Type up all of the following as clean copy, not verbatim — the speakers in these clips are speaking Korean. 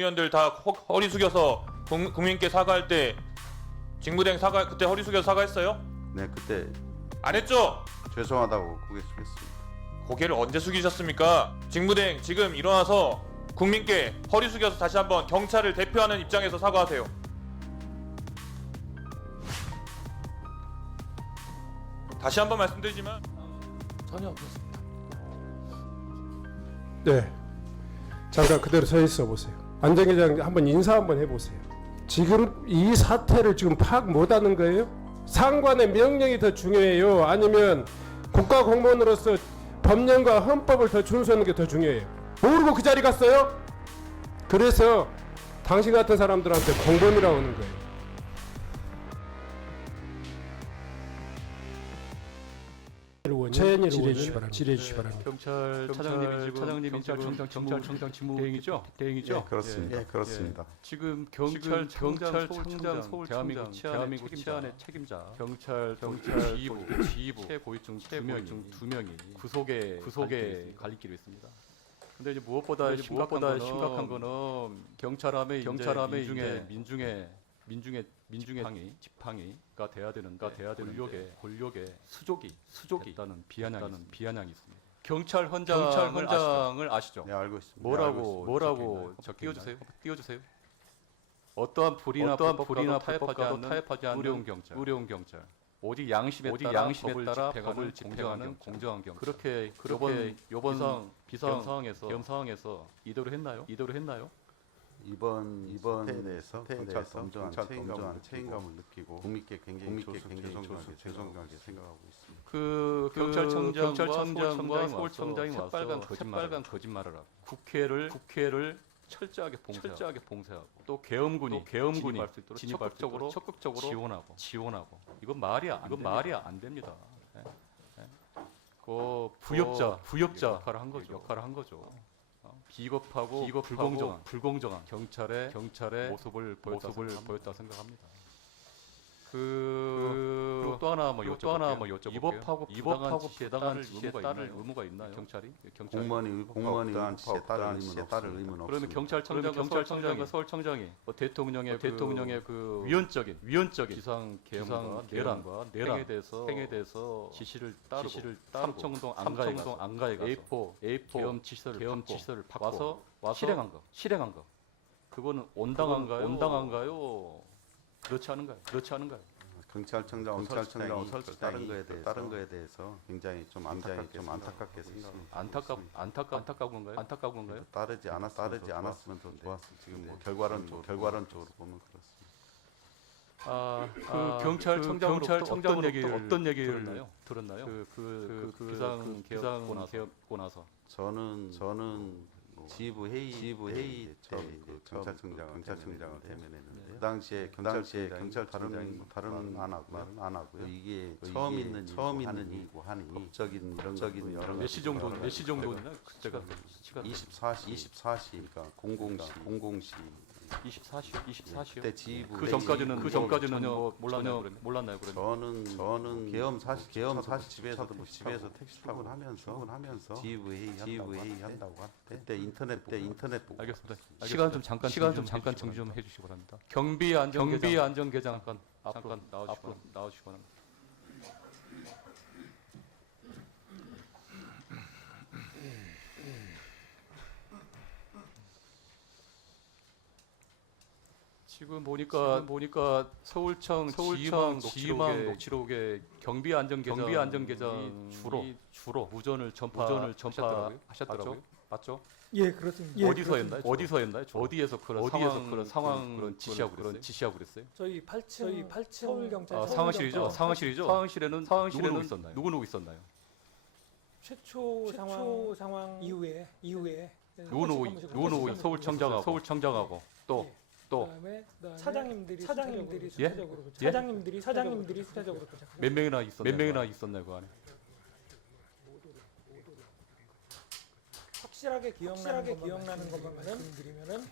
의원들 다 허리 숙여서 국민께 사과할 때 직무대행 사과 그때 허리 숙여서 사과했어요? 네, 그때 안 했죠? 죄송하다고 고개 숙였습니다. 고개를 언제 숙이셨습니까? 직무대행 지금 일어나서 국민께 허리 숙여서 다시 한번 경찰을 대표하는 입장에서 사과하세요. 다시 한번 말씀드리지만 전혀 없었습니다. 네, 잠깐 그대로 서 있어 보세요. 안전계장 한번 인사 한번 해보세요. 지금 이 사태를 지금 파악 못하는 거예요? 상관의 명령이 더 중요해요? 아니면 국가공무원으로서 법령과 헌법을 더 준수하는 게 더 중요해요? 모르고 그 자리 갔어요? 그래서 당신 같은 사람들한테 공범이라고 하는 거예요. 최현일 의원님 질의해 주시기 바랍니다. 경찰 차장님이 지금 경찰청장 직무대행이죠? 대행이죠? 예, 그렇습니다. 예, 그렇습니다. 지금 경찰청장 대한민국 치안의 책임자 경찰 지휘부 최고위층 두 명이 구속에 갈리기로 했습니다. 근데 이제 무엇보다 심각한 거는 경찰함의 민중의 지팡이가 돼야 되는 권력의 수족이 됐다는 비아냥이 있습니다. 경찰 헌장을 아시죠? 네, 알고 있습니다. 뭐라고 띄워주세요. 어떠한 불이나 불법과도 타협하지 않는 의료용 경찰. 오직 양심에 따라 법을 집행하는 공정한 경찰. 그렇게 요번 비상상황에서 이대로 했나요? 이번 사태에 대해서 경찰 엄정한 책임감을 느끼고 국민께 굉장히 죄송하게 생각하고 있습니다. 그 경찰청장과 서울청장이 와서 새빨간 거짓말을 하고 국회를 철저하게 봉쇄하고 또 계엄군이 진입할 수 있도록 적극적으로 지원하고 이건 말이 안 됩니다. 그 부역자 역할을 한 거죠. 비겁하고 불공정한 경찰의 모습을 보였다 생각합니다. 그리고 또 하나 여쭤볼게요. 위법하고 부당한 지시에 따를 의무가 있나요? 경찰이? 공무원이 부당한 지시에 따를 의무는 없습니다. 그러면 경찰청장과 서울청장이 대통령의 그 위헌적인 비상계엄과 내란에 대해서 지시를 따르고 삼청동 안가에 가서 A4 지시서를 받고 와서 실행한 거. 그거는 온당한가요? 그렇지 않은가요? 경찰청장 다른 거에 대해서 굉장히 좀 안타깝게 생각합니다. 안타까운 건가요? 따르지 않았으면 더 좋았을. 지금 뭐 결과론적으로 보면 그렇습니다. 그 경찰청장으로부터 어떤 얘기를 들었나요? 그 비상계엄고 나서 저는 지휘부 회의 때 경찰청장을 대면했는데 그 당시에 경찰 다른 안 하고요. 이게 처음 있는 일이고 하니 법적인 여러 몇 시 정도냐? 그때가 24시 그러니까 00시 24시요? 그때 지휘부 그 전까지는 몰랐나요? 저는 계엄 사실 집에서 택시 타고 출근하면서 지휘부 회의 한다고 할 때 그때 인터넷 보고 알겠습니다. 시간 좀 잠깐 정지 좀 해주시기 바랍니다. 경비 안전계장 잠깐 앞으로 나와주시기 바랍니다. 지금 보니까 서울청 지휘망 녹취록에 경비 안전계장이 주로 무전을 전파하셨더라고요. 맞죠? 예, 그렇습니다. 어디서 했나요? 어디에서 그런 상황 그런 지시하고 그랬어요? 저희 8층 서울경찰 상황실이죠. 상황실에는 누구 있었나요? 최초 상황 이후에 누구 서울청장하고 또 그다음에 차장님들이 수차적으로 도착합니다. 몇 명이나 있었나요 그 안에? 확실하게 기억나는 것만 말씀드리면은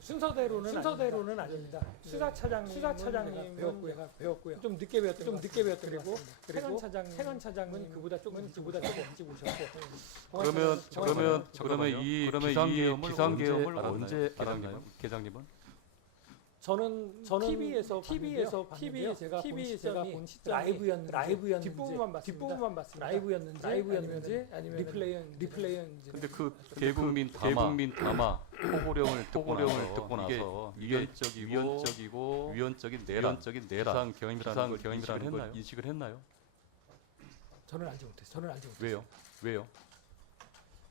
순서대로는 아닙니다. 수사차장님은 배웠고요. 좀 늦게 배웠던 그리고 세관 차장은 그보다 조금 일찍 오셨고. 그러면 이 비상계엄을 언제 알았나요, 계장님은? 저는 TV에서 봤는데요. 제가 본 시점이 라이브였는지 뒷부분만 봤습니다. 라이브였는지 아니면 리플레이였는지. 근데 그 대국민 담화 포고령을 듣고 나서 이게 위헌적인 내란 비상 계엄이라는 걸 인식을 했나요? 저는 알지 못했어요. 왜요?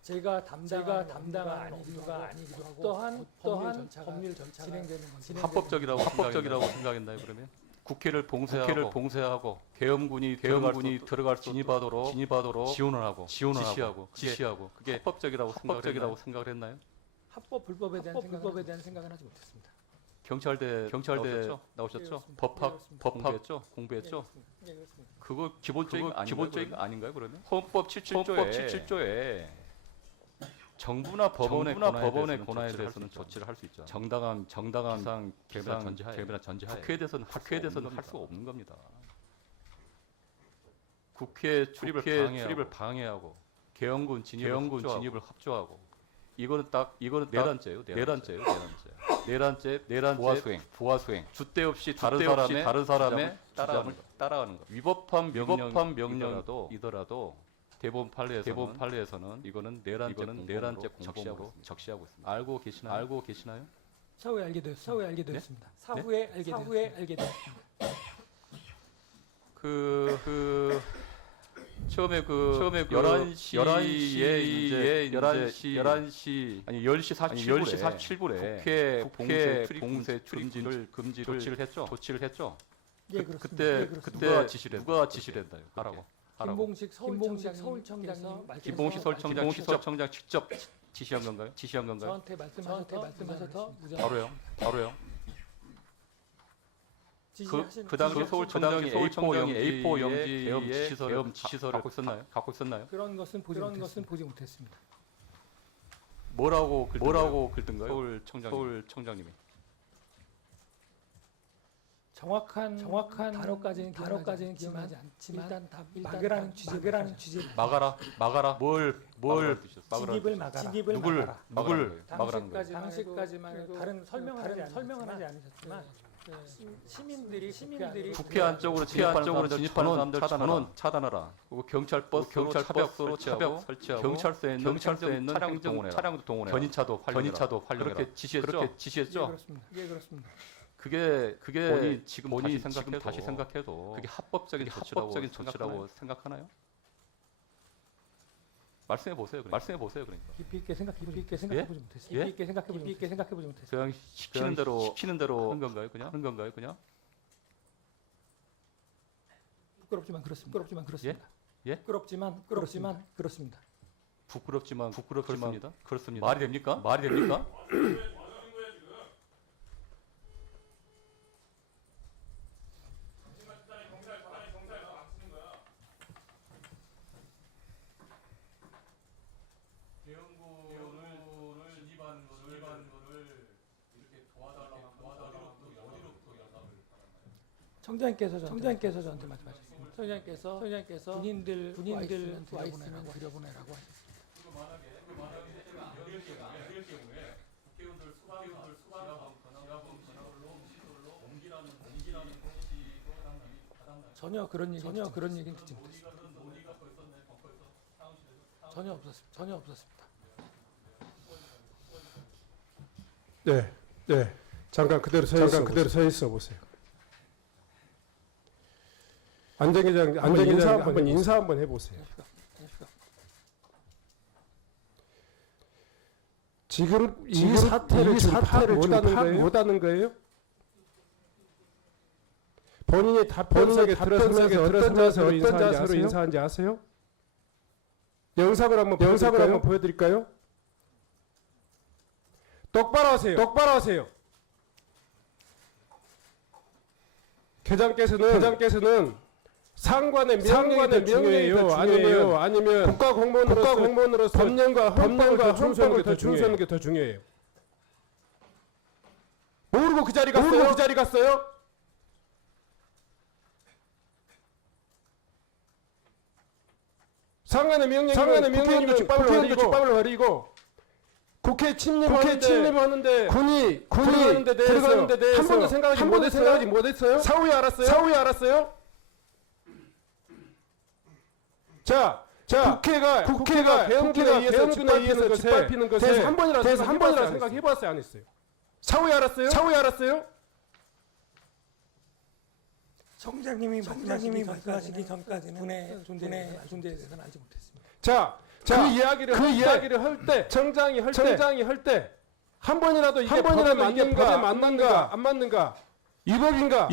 제가 담당한 이유가 아니기도 하고 또한 법률 절차가 진행되는 합법적이라고 생각했나요? 그러면 국회를 봉쇄하고 계엄군이 들어갈 수 진입하도록 지원을 하고 지시하고 그게 합법적이라고 생각을 했나요? 합법 불법에 대한 생각은 하지 못했습니다. 경찰대 나오셨죠? 법학 공부했죠? 예, 그렇습니다. 그거 기본적인 아닌가요? 그러면 헌법 77조에 정부나 법원의 권한에 대해서는 조치를 할 수 있죠. 정당한 비상 계엄이나 전제하에 국회에 대해서는 할 수 없는 겁니다. 국회 출입을 방해하고 계엄군 진입을 합조하고 이거는 내란죄예요. 내란죄 부하 수행 줏대 없이 다른 사람의 따라가는 거. 위법한 명령이더라도 대법원 판례에서는 이거는 내란죄 공범으로 적시하고 있습니다. 알고 계시나요? 사후에 알게 되었습니다. 사후에 알게 되었습니다. 처음에 11시에 10시 47분에 국회 봉쇄 출입을 조치를 했죠. 예, 그때 누가 지시를 했나요? 하라고. 김봉식 서울청장이 김봉식 서울청장 직접 지시한 건가요? 저한테 말씀하셔서 바로요. 그 당시 서울청장이 A4 용지의 계엄 지시서를 갖고 있었나요? 그런 것은 보지 못했습니다. 뭐라고 긁던가요? 서울청장님이. 정확한 단어까지는 기억나지 않지만 일단 막으라는 취지 막아라. 뭘 막으라? 진입을 누굴 막으라는 거예요? 당시까지만 해도 다른 설명을 하지 않으셨지만 시민들이 국회 안쪽으로 진입하는 사람들 차단하라. 그리고 경찰 버스로 차벽 설치하고 경찰서에 있는 차량도 동원해라. 견인차도 활용해라. 그렇게 지시했죠? 예, 그렇습니다. 그게 본인이 지금 다시 생각해도 그게 합법적인 조치라고 생각하나요? 말씀해 보세요. 그러니까. 깊이 있게 생각해보지 못했습니다. 그냥 시키는 대로 하는 건가요? 그냥? 부끄럽지만 그렇습니다. 예? 부끄럽지만 그렇습니다. 부끄럽지만 그렇습니다. 말이 됩니까? 청장님께서 저한테 말씀하셨습니다. 청장님께서 군인들 와 있으면 들여보내라고 하셨습니다. 전혀 그런 얘기는 듣지 못했습니다. 전혀 없었습니다. 네. 잠깐 그대로 서 있어 보세요. 안정회장 한번 인사 한번 해보세요. 지금 이 사태를 못하는 거예요? 본인이 답변석에 들어서면서 어떤 자세로 인사한지 아세요? 영상을 한번 보여드릴까요? 똑바로 하세요. 계장께서는 상관의 명령이 중요해요. 아니면 국가 공무원으로서 법령과 헌법을 더 준수하는 게 더 중요해요. 모르고 그 자리 갔어요? 모르고 그 자리 갔어요? 상관의 명령이면 직밥을 버리고 국회 침입하는데 군이 들어가는데 대해서 한 번도 생각하지 못했어요? 사후에 알았어요? 자, 국회가 대형군에 의해서 짓밟히는 것에 한 번이라도 생각해봤어요, 안 했어요? 사후에 알았어요? 청장님이 말씀하시기 전까지는 군의 존재에 대해서는 알지 못했습니다. 자, 그 이야기를 할 때, 청장이 할 때, 한 번이라도 이게 법에 맞는가, 안 맞는가, 위법인가,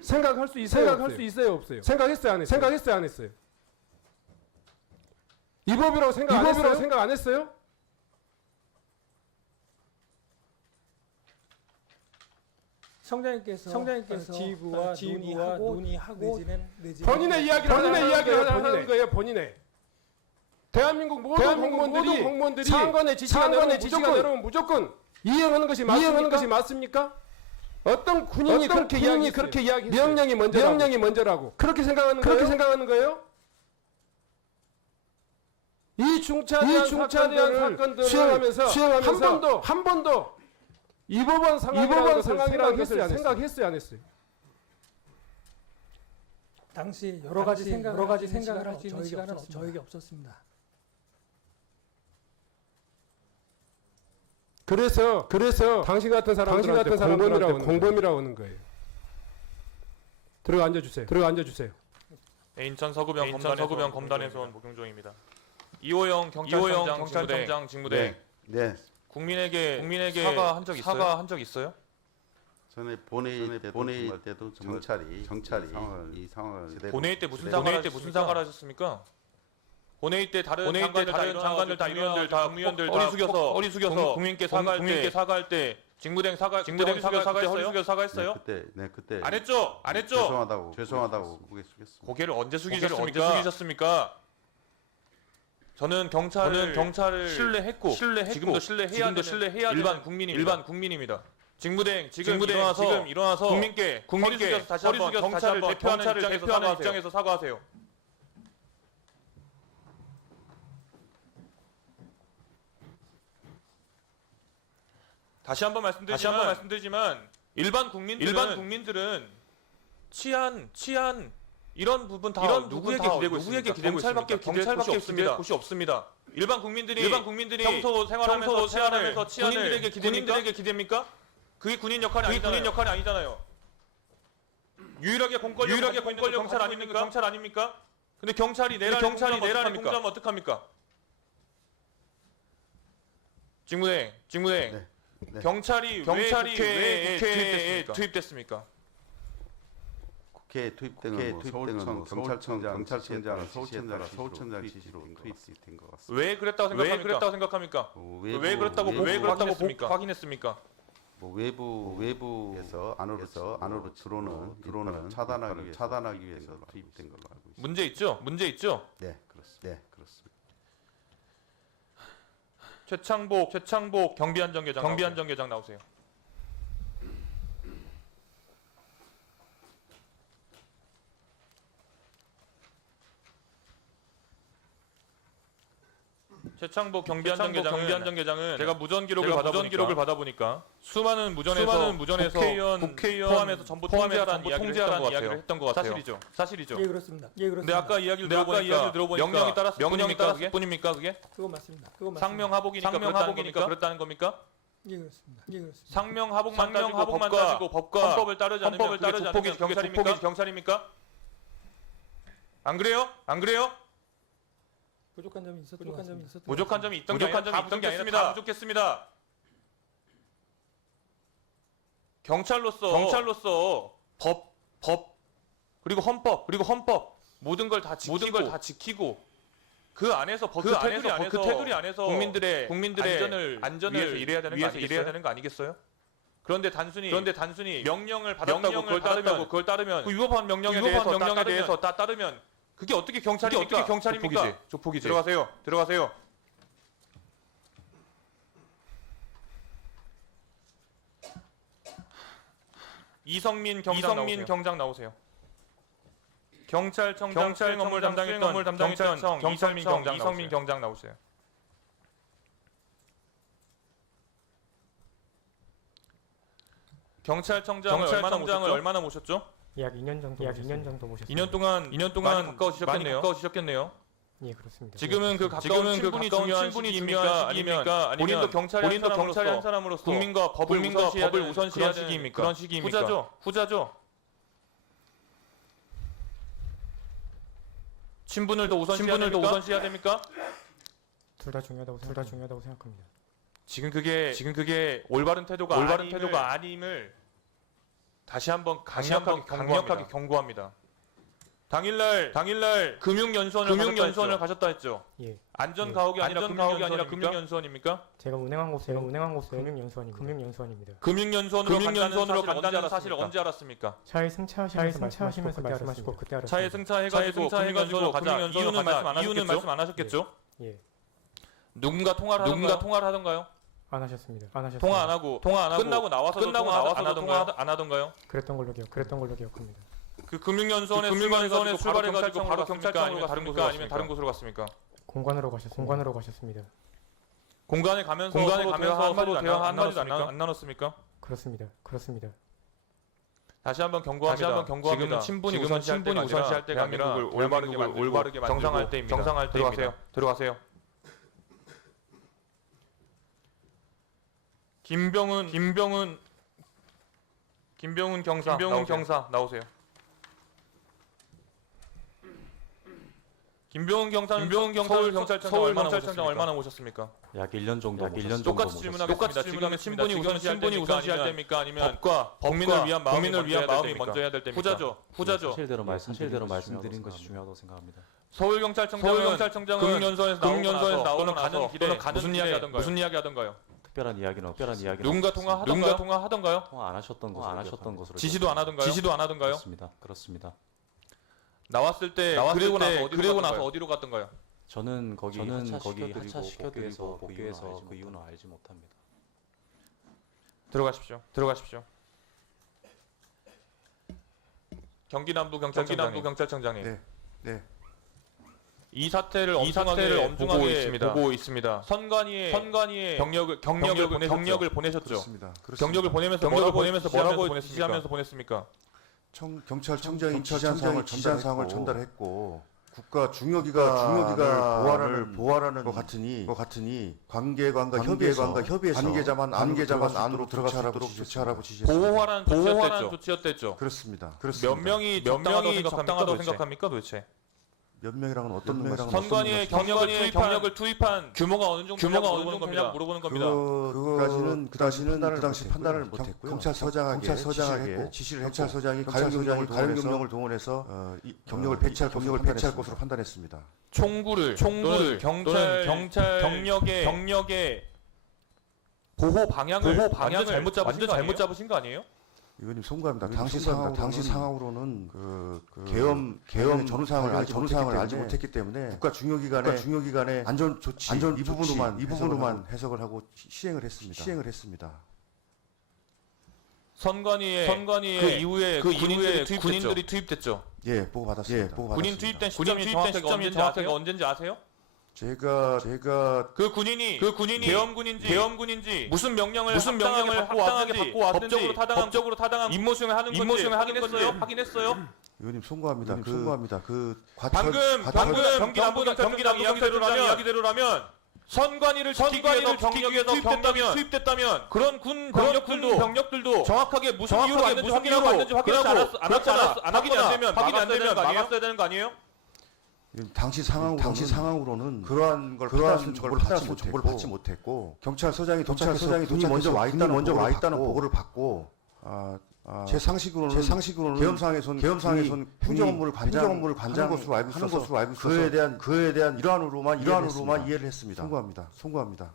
생각할 수 있어요, 없어요? 생각했어요, 안 했어요? 위법이라고 생각 안 했어요? 청장님께서 지휘부와 논의하고 내지는 본인의 이야기를 하는 거예요, 본인의. 대한민국 모든 공무원들이 상관의 지시가 내려오면 무조건 이행하는 것이 맞습니까? 어떤 군인이 그렇게 이야기했어요? 명령이 먼저라고. 그렇게 생각하는 거예요? 이 중차대한 사건들을 수행하면서 한 번도 위법한 상황이라는 것을 생각했어요, 안 했어요? 당시 여러 가지 생각을 할 수 있는 시간은 저에게 없었습니다. 그래서 당신 같은 사람들한테 공범이라고 하는 거예요. 들어가 앉아주세요. 인천 서구병 검단에서 온 목용종입니다. 이호영 경찰청장 직무대행. 네. 국민에게 사과한 적 있어요? 전에 본회의 때도 경찰이 이 상황을 본회의 때 무슨 사과를 하셨습니까? 본회의 때 다른 장관들 다 국무위원들 다 허리 숙여서 국민께 사과할 때 직무대행 허리 숙여서 사과했어요? 그때 안 했죠? 죄송하다고 고개 숙였습니다. 고개를 언제 숙이셨습니까? 저는 경찰을 신뢰했고 지금도 신뢰해야 되는 일반 국민입니다. 직무대행 지금 일어나서 국민께 허리 숙여서 다시 한번 경찰을 대표하는 입장에서 사과하세요. 다시 한번 말씀드리지만 일반 국민들은 치안 이런 부분 다 누구에게 기대고 있습니까? 경찰밖에 기댈 곳이 없습니다. 일반 국민들이 평소 생활하면서 치안을 군인들에게 기대입니까? 그게 군인 역할이 아니잖아요. 유일하게 공권력 경찰 아닙니까? 근데 경찰이 내란에 공주하면 어떡합니까? 직무대행. 네. 경찰이 왜 국회에 투입됐습니까? 국회에 투입된 경찰청장 서울청장 지시로 투입된 것 같습니다. 왜 그랬다고 생각합니까? 왜 그랬다고 확인했습니까? 외부에서 안으로 들어오는 차단하기 위해서 투입된 걸로 알고 있습니다. 문제 있죠? 네, 그렇습니다. 최창복 경비안전계장 나오세요. 최창복 경비안전계장은 제가 무전 기록을 받아 보니까 수많은 무전에서 국회의원 포함해서 전부 통제하라는 이야기를 했던 것 같아요. 사실이죠? 예, 그렇습니다. 근데 아까 이야기를 들어보니까 명령이 따랐을 뿐입니까? 그게? 그거 맞습니다. 상명하복이니까 그렇다는 겁니까? 예, 그렇습니다. 상명하복만 따지고 법과 헌법을 따르지 않으면 그게 조폭이 경찰입니까? 안 그래요? 부족한 점이 있었던 부족한 점이 있던 게 아니라 다 부족했습니다. 경찰로서 법 그리고 헌법 모든 걸 다 지키고 그 안에서 테두리 안에서 국민들의 안전을 위해서 일해야 되는 거 아니겠어요? 그런데 단순히 명령을 받았다고 그걸 따르면 그 위법한 명령에 대해서 따르면 그게 어떻게 경찰입니까? 조폭이지. 들어가세요. 이성민 경장 나오세요. 경찰청장 수행 업무를 담당했던 경찰청 이성민 경장 나오세요. 경찰청장을 얼마나 모셨죠? 약 2년 정도 모셨습니다. 2년 동안 가까워지셨겠네요. 예, 그렇습니다. 지금은 그 가까운 친분이 중요한 시기입니까? 아니면 본인도 경찰의 한 사람으로서 국민과 법을 우선시해야 되는 그런 시기입니까? 후자죠. 친분을 더 우선시해야 됩니까? 둘 다 중요하다고 생각합니다. 지금 그게 올바른 태도가 아님을 다시 한번 강력하게 경고합니다. 당일날 금융연수원을 가셨다 했죠. 예. 안전가옥이 아니라 금융연수원입니까? 제가 운행한 곳은 금융연수원입니다. 금융연수원으로 간다는 사실을 언제 알았습니까? 차에 승차하시면서 말씀하시고 그때 알았습니다. 차에 승차해가지고 금융연수원으로 가자. 이유는 말씀 안 하셨겠죠? 예. 누군가 통화를 하던가요? 안 하셨습니다. 통화 안 하고 끝나고 나와서도 통화 안 하던가요? 그랬던 걸로 기억합니다. 그 금융연수원에 출발해가지고 바로 경찰청으로 갔습니까? 아니면 다른 곳으로 갔습니까? 공관으로 가셨습니다. 공간에 가면서 서로 대화 한마디도 안 나눴습니까? 그렇습니다. 다시 한번 경고합니다. 지금은 친분이 우선시할 때가 아니라 대한민국을 올바르게 정상할 때입니다. 들어가세요. 김병훈 경사 나오세요. 김병훈 경사는 서울 경찰청장 얼마나 모셨습니까? 약 1년 정도 똑같이 질문하겠습니다. 지금은 친분이 우선시할 때입니까? 아니면 법과 국민을 위한 마음이 먼저 해야 될 때입니까? 후자죠. 사실대로 말씀드린 것이 중요하다고 생각합니다. 서울 경찰청장은 금융연수원에서 나오거나 가는 길에 무슨 이야기 하던가요? 특별한 이야기는 누군가 통화하던가요? 통화 안 하셨던 것으로 지시도 안 하던가요? 그렇습니다. 나왔을 때 그리고 나서 어디로 갔던가요? 저는 거기 하차시켜드리고 복귀해서 그 이유는 알지 못합니다. 들어가십시오. 경기남부 경찰청장님. 네. 이 사태를 엄중하게 보고 있습니다. 선관위에 경력을 보내셨죠. 그렇습니다. 경력을 보내면서 뭐라고 지시하면서 보냈습니까? 경찰청장이 지시한 사항을 전달했고 국가 중요기관을 보호하라는 것 같으니 관계관과 협의해서 관계자만 안으로 들어가도록 지시했습니다. 보호하라는 조치였댔죠. 그렇습니다. 몇 명이 적당하다고 생각합니까 도대체? 몇 명이랑은 어떤 놈이랑은 선관위에 경력을 투입한 규모가 어느 정도냐 물어보는 겁니다. 그 당시 판단을 못했고요. 경찰서장에게 지시를 했고 경찰서장이 가용경령을 동원해서 경력을 배치할 것으로 판단했습니다. 총구를 또는 경찰 경력의 보호 방향을 완전 잘못 잡으신 거 아니에요? 의원님 송구합니다. 당시 상황으로는 계엄 전후사항을 알지 못했기 때문에 국가 중요기관의 안전 조치 이 부분으로만 해석을 하고 시행을 했습니다. 선관위에 그 이후에 군인들이 투입됐죠. 예, 보고 받았습니다. 군인 투입된 시점이 정확하게 언제인지 아세요? 제가 그 군인이 계엄군인지 무슨 명령을 합당하게 받고 왔는지 법적으로 타당한 임무 수행을 하는 건지 확인했어요. 의원님 송구합니다. 방금 경기남부 이야기대로라면 선관위를 지키기 위해서 투입됐다면 그런 군 병력들도 정확하게 무슨 이유로 왔는지 확인이 안 되면 막았어야 되는 거 아니에요? 당시 상황으로는 그러한 정보를 받지 못했고 경찰서장이 도착해서 먼저 와 있다는 보고를 받고 제 상식으로는 계엄상에선 행정 업무를 관장하는 것으로 알고 있어서 그에 대한 일환으로만 이해를 했습니다. 송구합니다.